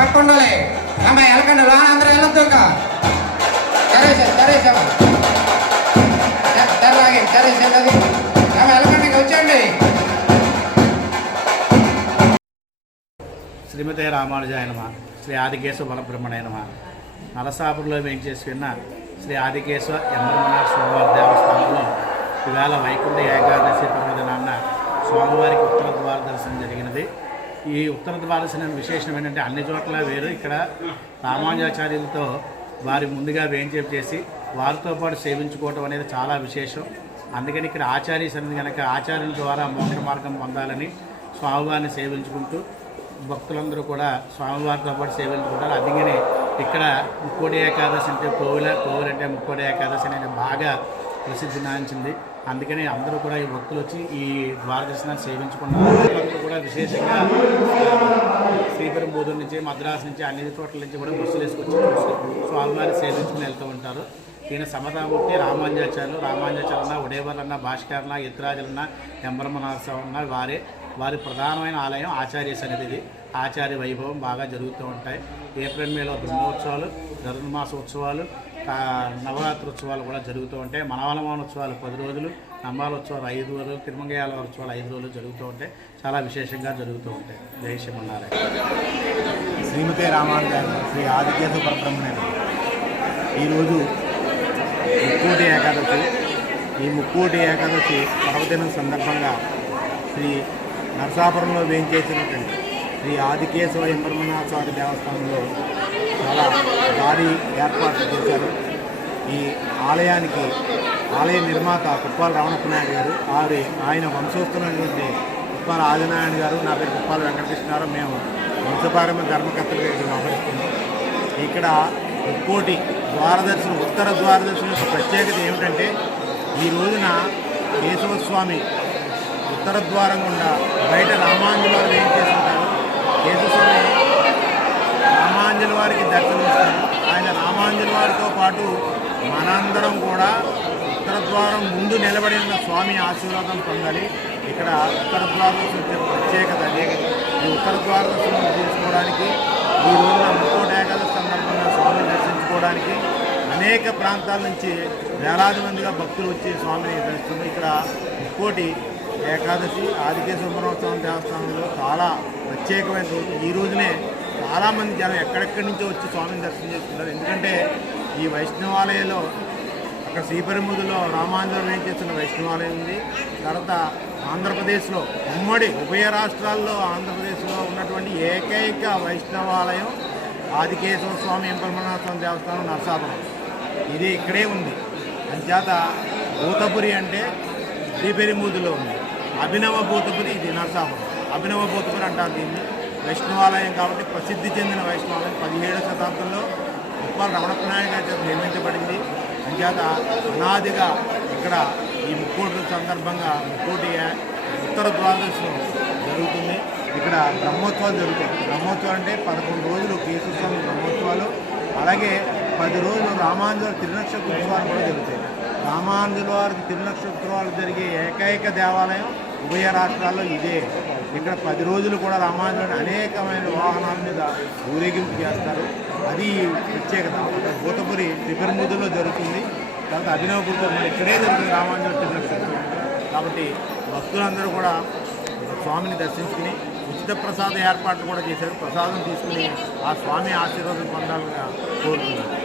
పక్కుండాలి అమ్మాయి వెళ్ళకండి లోన అందరూ వెళ్ళొద్దు సరేసండి వెళ్ళకండి వచ్చేయండి. శ్రీమతే రామానుజాయ నమః. శ్రీ ఆదికేశవ పరబ్రహ్మణే నమః. నరసాపురంలో వేయించేసుకున్న శ్రీ ఆదికేశవ ఎంబరమనాథ స్వామివారి దేవస్థానంలో ఈవేళ వైకుంఠ ఏకాదశి పర్వదినాన్న స్వామివారికి ఉత్తర ద్వార దర్శనం జరిగినది. ఈ ఉత్తర ద్వార దర్శనం విశేషం ఏంటంటే అన్ని చోట్ల వేరు, ఇక్కడ రామానుజాచార్యులతో వారి ముందుగా వేయించేపు చేసి వారితో పాటు సేవించుకోవటం అనేది చాలా విశేషం. అందుకని ఇక్కడ ఆచార్య సన్నిధి కనుక ఆచార్యుల ద్వారా మోక్ష మార్గం పొందాలని స్వామివారిని సేవించుకుంటూ భక్తులందరూ కూడా స్వామివారితో పాటు సేవించుకుంటారు. అందుకని ఇక్కడ ముక్కోటి ఏకాదశి అంటే కోవిలంటే ముక్కోటి ఏకాదశి అనేది బాగా ప్రసిద్ధి నాంచింది. అందుకని అందరూ కూడా ఈ భక్తులు వచ్చి ఈ ద్వారదర్శనాన్ని సేవించుకున్నారు. భక్తులందరూ కూడా విశేషంగా శ్రీపెరంబూదూరు నుంచి మద్రాసు నుంచి అన్ని చోట్ల నుంచి కూడా బస్సులు వేసుకొచ్చి స్వామివారిని సేవించుకుని వెళ్తూ ఉంటారు. ఈయన సమతామూర్తి రామానుజాచార్యులన్న ఉడేవర్లన్న భాస్కరన్న యతిరాజులన్న ఎంబరమనాథ వారి ప్రధానమైన ఆలయం ఆచార్య సన్నిధి. ఆచార్య వైభవం బాగా జరుగుతూ ఉంటాయి. ఏప్రిల్ మేలో బ్రహ్మోత్సవాలు, ధనుర్మాస ఉత్సవాలు, నవరాత్రి ఉత్సవాలు కూడా జరుగుతూ ఉంటాయి. మనవలమాన ఉత్సవాలు 10 రోజులు, నంబాల ఉత్సవాలు 5 రోజులు, తిరుమంగయాల ఉత్సవాలు 5 రోజులు జరుగుతూ ఉంటాయి. చాలా విశేషంగా జరుగుతూ ఉంటాయి. జై శ్రీమన్నారాయణ. శ్రీమతే రామానుజాయ శ్రీ ఆదికేశవ పరబ్రహ్మణే ఈరోజు ముక్కోటి ఏకాదశి. ఈ ముక్కోటి ఏకాదశి పర్వదినం సందర్భంగా శ్రీ నరసాపురంలో వేయించేసినటువంటి శ్రీ ఆదికేశవ ఎంబరమనాథ స్వామి దేవస్థానంలో చాలా భారీ ఏర్పాట్లు చేశారు. ఈ ఆలయానికి ఆలయ నిర్మాత కుప్పాల రమణప్పనాయుడు గారు, ఆయన వంశస్థులైనటువంటి కుప్పాల ఆదినారాయణ గారు, నా పేరు కుప్పాల వెంకటకృష్ణారావు, మేము వంశపారమ్య ధర్మకర్తలుగా ఇక్కడ వ్యవహరిస్తున్నాం. ఇక్కడ ముక్కోటి ద్వారదర్శనం, ఉత్తర ద్వారదర్శనం యొక్క ప్రత్యేకత ఏమిటంటే ఈ రోజున కేశవస్వామి ఉత్తర ద్వారం గుండా బయట రామాంజలి వారు ఏం చేస్తుంటారు, కేశవస్వామి రామాంజలి వారికి దర్శనమిస్తారు. ఆయన రామాంజలి వారితో పాటు మనందరం కూడా ఉత్తర ద్వారం ముందు నిలబడి ఉన్న స్వామి ఆశీర్వాదం పొందాలి. ఇక్కడ ఉత్తర ద్వారదర్శనం ప్రత్యేకత అదే. ఈ ఉత్తర ద్వారదర్శనం చేసుకోవడానికి ఈ రోజున ముక్కోటి ఏకాదశి సందర్భంగా స్వామిని దర్శించుకోవడానికి అనేక ప్రాంతాల నుంచి వేలాది మందిగా భక్తులు వచ్చి స్వామిని దర్శిస్తుంది. ఇక్కడ ముక్కోటి ఏకాదశి ఆదికేశ్వర బ్రహ్మోత్సవం దేవస్థానంలో చాలా ప్రత్యేకమైన రోజు. ఈ రోజునే చాలామంది జనం ఎక్కడెక్కడి నుంచో వచ్చి స్వామిని దర్శనం చేసుకుంటారు. ఎందుకంటే ఈ వైష్ణవాలయంలో అక్కడ శ్రీపరిముదిలో రామాంజనేయులు ఏం చేస్తున్న వైష్ణవాలయం ఉంది. తర్వాత ఆంధ్రప్రదేశ్లో ఉమ్మడి ఉభయ రాష్ట్రాల్లో ఆంధ్రప్రదేశ్లో ఉన్నటువంటి ఏకైక వైష్ణవాలయం ఆదికేశ్వర స్వామి ఎంపరమనాథ స్వామి దేవస్థానం నరసాపురం. ఇది ఇక్కడే ఉంది. అంచేత భూతపురి అంటే శ్రీపరిముదిలో ఉంది. అభినవ భూతపురి ఇది నరసాపురం. అభినవ భూతపురి అంటారు దీన్ని. వైష్ణవాలయం కాబట్టి ప్రసిద్ధి చెందిన వైష్ణవాలయం 17వ శతాబ్దంలో ఉప్పాల రమణప్ప నాయుడు గారి చేత నిర్మించబడింది. అంచేత అనాదిగా ఇక్కడ ఈ ముక్కోటి సందర్భంగా ముక్కోటి ఉత్తర ద్వాదశం జరుగుతుంది. ఇక్కడ బ్రహ్మోత్సవాలు జరుగుతాయి. బ్రహ్మోత్సవాలు అంటే 11 రోజులు కేశవస్వామి బ్రహ్మోత్సవాలు, అలాగే 10 రోజులు రామానుజుల తిరునక్షత్ర ఉత్సవాలు కూడా జరుగుతాయి. రామానుజుల వారికి తిరునక్షత్ర ఉత్సవాలు జరిగే ఏకైక దేవాలయం ఉభయ రాష్ట్రాల్లో ఇదే. ఇక్కడ 10 రోజులు కూడా రామానుజుని అనేకమైన వాహనాల మీద ఊరేగింపు చేస్తారు. అది ప్రత్యేకత. అక్కడ భూతపురి త్రిపురముదిలో జరుగుతుంది. తర్వాత అభినవ భూతపురి ఇక్కడే జరుగుతుంది రామానుజుల తిరునక్షత్రం. కాబట్టి భక్తులందరూ కూడా స్వామిని దర్శించుకుని ఉచిత ప్రసాద ఏర్పాట్లు కూడా చేశారు. ప్రసాదం తీసుకుని ఆ స్వామి ఆశీర్వాదం పొందాలని కోరుతున్నారు.